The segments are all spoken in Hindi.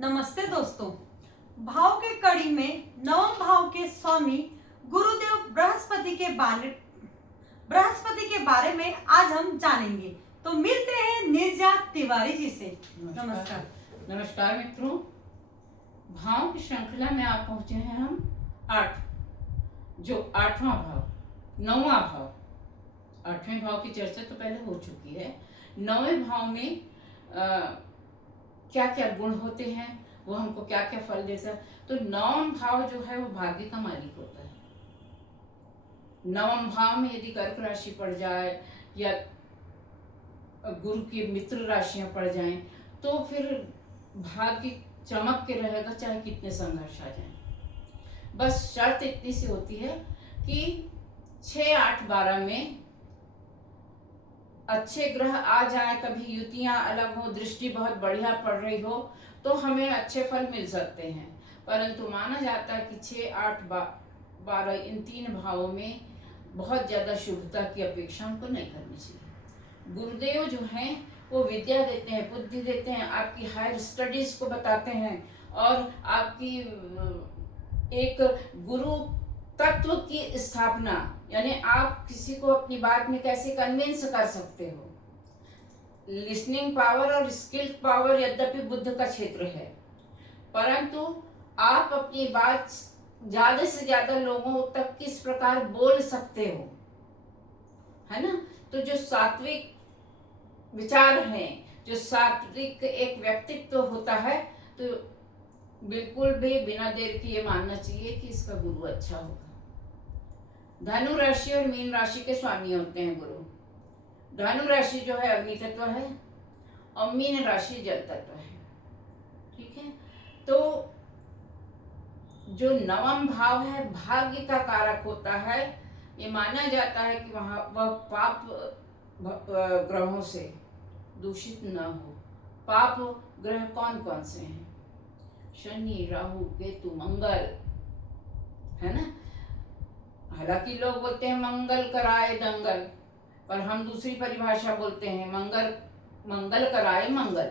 नमस्ते दोस्तों। भाव के कड़ी में नवम भाव के स्वामी गुरुदेव बृहस्पति के बारे में आज हम जानेंगे। तो मिलते हैं नीरजा तिवारी जी से। नमस्कार। नमस्कार मित्रों, भाव की श्रृंखला में आप पहुंचे हैं हम 8, जो 8वां भाव, 9वां भाव। 8वें भाव की चर्चा तो पहले हो चुकी है। 9वें भाव में क्या क्या गुण होते हैं, वो हमको क्या क्या फल देता है। तो 9वां भाव जो है वो भाग्य का मालिक होता है। 9वां भाव में यदि कर्क राशि पड़ जाए या गुरु की मित्र राशियां पड़ जाएं तो फिर भाग्य चमक के रहेगा, चाहे कितने संघर्ष आ जाएं। बस शर्त इतनी सी होती है कि 6, 8, 12 में अच्छे ग्रह आ जाए, कभी युतियां अलग हो, दृष्टि बहुत बढ़िया पड़ रही हो तो हमें अच्छे फल मिल सकते हैं। परंतु माना जाता है कि 6, 8, 12 इन 3 भावों में बहुत ज़्यादा शुभता की अपेक्षा हमको नहीं करनी चाहिए। गुरुदेव जो हैं वो विद्या देते हैं, बुद्धि देते हैं, आपकी हायर स्टडीज को बताते हैं और आपकी एक गुरु तत्व की स्थापना, यानी आप किसी को अपनी बात में कैसे कन्विंस कर सकते हो। लिसनिंग पावर और स्किल पावर यद्यपि बुद्ध का क्षेत्र है, परंतु आप अपनी बात ज्यादा से ज्यादा लोगों तक किस प्रकार बोल सकते हो, है ना। तो जो सात्विक विचार हैं, जो सात्विक एक व्यक्तित्व होता है, तो बिल्कुल भी बिना देर के ये मानना चाहिए कि इसका गुरु अच्छा होगा। धनु राशि और मीन राशि के स्वामी होते हैं गुरु। धनु राशि जो है अग्नि तत्व है और मीन राशि जल तत्व है। ठीक है, तो जो 9वां भाव है भाग्य का कारक होता है। ये माना जाता है कि वह पाप ग्रहों से दूषित न हो। पाप ग्रह कौन कौन से हैं? शनि, राहु, केतु, मंगल, है ना। हालांकि लोग बोलते हैं मंगल कराए दंगल, पर हम दूसरी परिभाषा बोलते हैं मंगल कराए मंगल।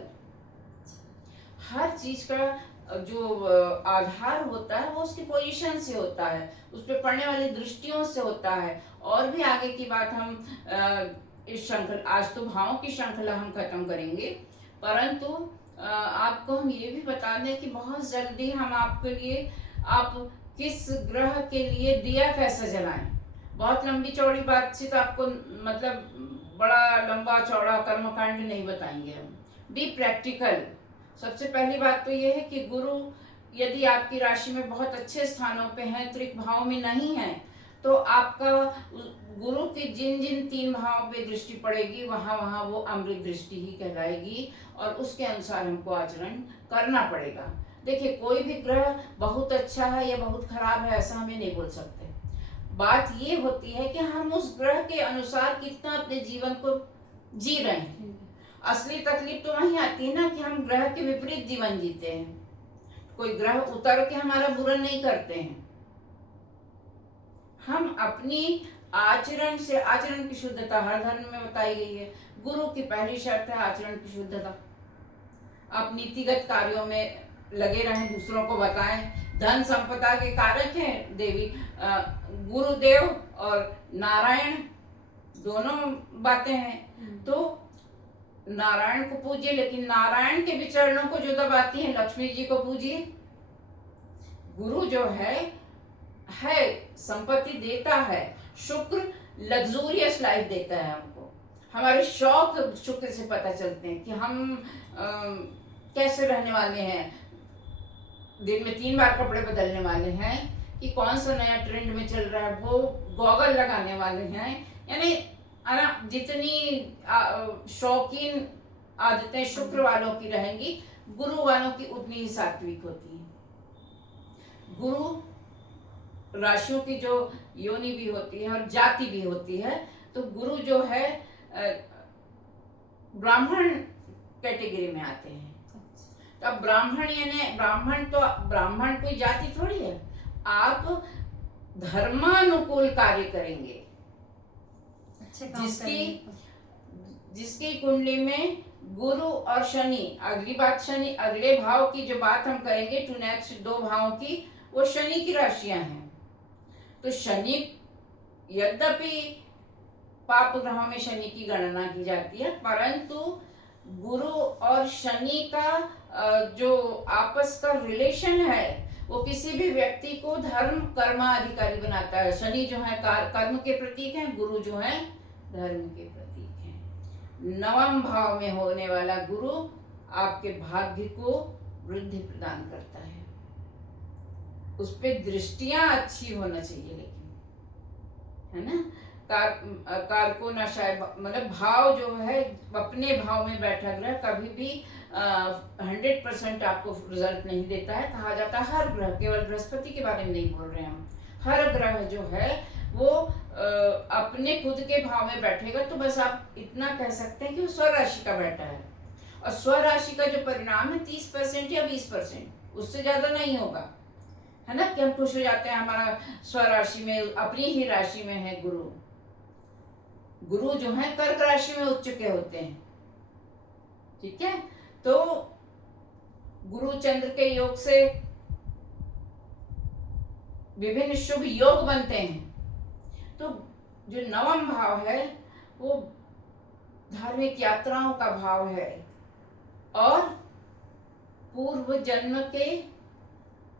हर चीज का जो आधार होता है वो उसकी पोजीशन से होता है, उस पर पड़ने वाली दृष्टियों से होता है। और भी आगे की बात हम इस श्रृंखला, आज तो भावों की श्रृंखला हम खत्म करेंगे, परंतु आपको हम ये भी बता दें कि बहुत जल्दी हम आपके लिए, आप किस ग्रह के लिए दिया कैसे जलाएं। बहुत लंबी चौड़ी बातचीत आपको, मतलब बड़ा लंबा चौड़ा कर्मकांड नहीं बताएंगे हम। Be practical. सबसे पहली बात तो ये है कि गुरु यदि आपकी राशि में बहुत अच्छे स्थानों पे हैं, त्रिक भाव में नहीं है, तो आपका गुरु की जिन जिन 3 भाव पे दृष्टि पड़ेगी वहां वहां वो अमृत दृष्टि ही कहलाएगी और उसके अनुसार हमको आचरण करना पड़ेगा। देखिए, कोई भी ग्रह बहुत अच्छा है या बहुत खराब है ऐसा हमें नहीं बोल सकते। बात ये होती है कि हम उस ग्रह के अनुसार कितना अपने जीवन को जी रहे हैं। असली तकलीफ तो वहीं आती है ना कि हम ग्रह के विपरीत जीवन जीते हैं। कोई ग्रह उतर के हमारा बुरा नहीं करते हैं, हम अपनी आचरण से, आचरण की शुद्धता हर धर्म में बताई गई है। गुरु की पहली शर्त है आचरण की शुद्धता। आप नीतिगत कार्यों में लगे रहें, दूसरों को बताएं। धन संपदा के कारक हैं देवी गुरुदेव और नारायण, दोनों बातें हैं। तो नारायण को पूजिए, लेकिन नारायण के भी चरणों को जो दबाती हैं, लक्ष्मी जी को पूजिए। गुरु जो है संपत्ति देता है। शुक्र लग्जूरियस लाइफ देता है हमको। हमारे शौक शुक्र से पता चलते हैं कि हम कैसे रहने वाले हैं। दिन में 3 बार कपड़े बदलने वाले हैं कि कौन सा नया ट्रेंड में चल रहा है, वो गॉगल लगाने वाले हैं। यानी जितनी शौकीन आदतें शुक्र वालों की रहेंगी, गुरु वालों की उतनी ही सात्विक होती है। गुरु राशियों की जो योनि भी होती है और जाति भी होती है, तो गुरु जो है ब्राह्मण कैटेगरी में आते हैं। अब ब्राह्मण यानी ब्राह्मण कोई जाति थोड़ी है। आप धर्मानुकूल कार्य करेंगे। जिसकी कुंडली में गुरु और शनि, अगली बात शनि, अगले भाव की जो बात हम करेंगे टू नेक्स्ट 2 भावों की, वो शनि की राशियां हैं। तो शनि, यद्यपि पाप ग्रहों में शनि की गणना की जाती है, परंतु गुरु और शनि का जो आपस का रिलेशन है वो किसी भी व्यक्ति को धर्म कर्माधिकारी बनाता है। शनि जो है कर्म के प्रतीक हैं, गुरु जो है धर्म के प्रतीक हैं। 9वें भाव में होने वाला गुरु आपके भाग्य को वृद्धि प्रदान करता है। उस पे दृष्टियां अच्छी होना चाहिए, लेकिन है ना, कारको नशाए, मतलब भाव जो है अपने भाव में बैठा ग्रह कभी भी 100% आपको रिजल्ट नहीं देता है। कहा जाता है हर ग्रह, केवल बृहस्पति के बारे में नहीं बोल रहे हम, हर ग्रह जो है वो अपने खुद के भाव में बैठेगा तो बस आप इतना कह सकते हैं कि वो स्वराशि का बैठा है। और स्वराशि का जो परिणाम है 30% या 20%, उससे ज्यादा नहीं होगा, है ना। कि हम खुश हो जाते हैं हमारा स्वराशि में, अपनी ही राशि में है गुरु। गुरु जो है कर्क राशि में उच्च के होते हैं, ठीक है। तो गुरु चंद्र के योग से विभिन्न शुभ योग बनते हैं। तो जो 9वां भाव है वो धार्मिक यात्राओं का भाव है और पूर्व जन्म के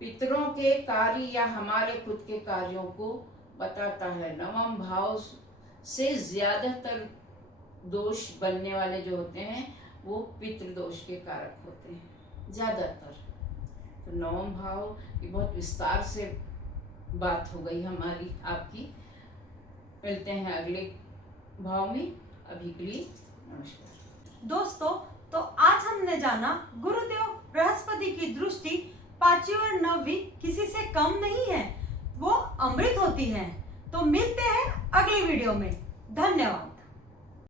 पितरों के कार्य या हमारे खुद के कार्यों को बताता है। 9वां भाव से ज्यादातर दोष बनने वाले जो होते हैं वो पितृदोष के कारक होते हैं ज्यादातर। तो 9वां भाव की बहुत विस्तार से बात हो गई हमारी आपकी। मिलते हैं अगले भाव में, अभी के लिए नमस्कार। दोस्तों, तो आज हमने जाना गुरुदेव बृहस्पति की दृष्टि 5वीं और 9वीं किसी से कम नहीं है, वो अमृत होती है। तो मिलते हैं अगली वीडियो में। धन्यवाद।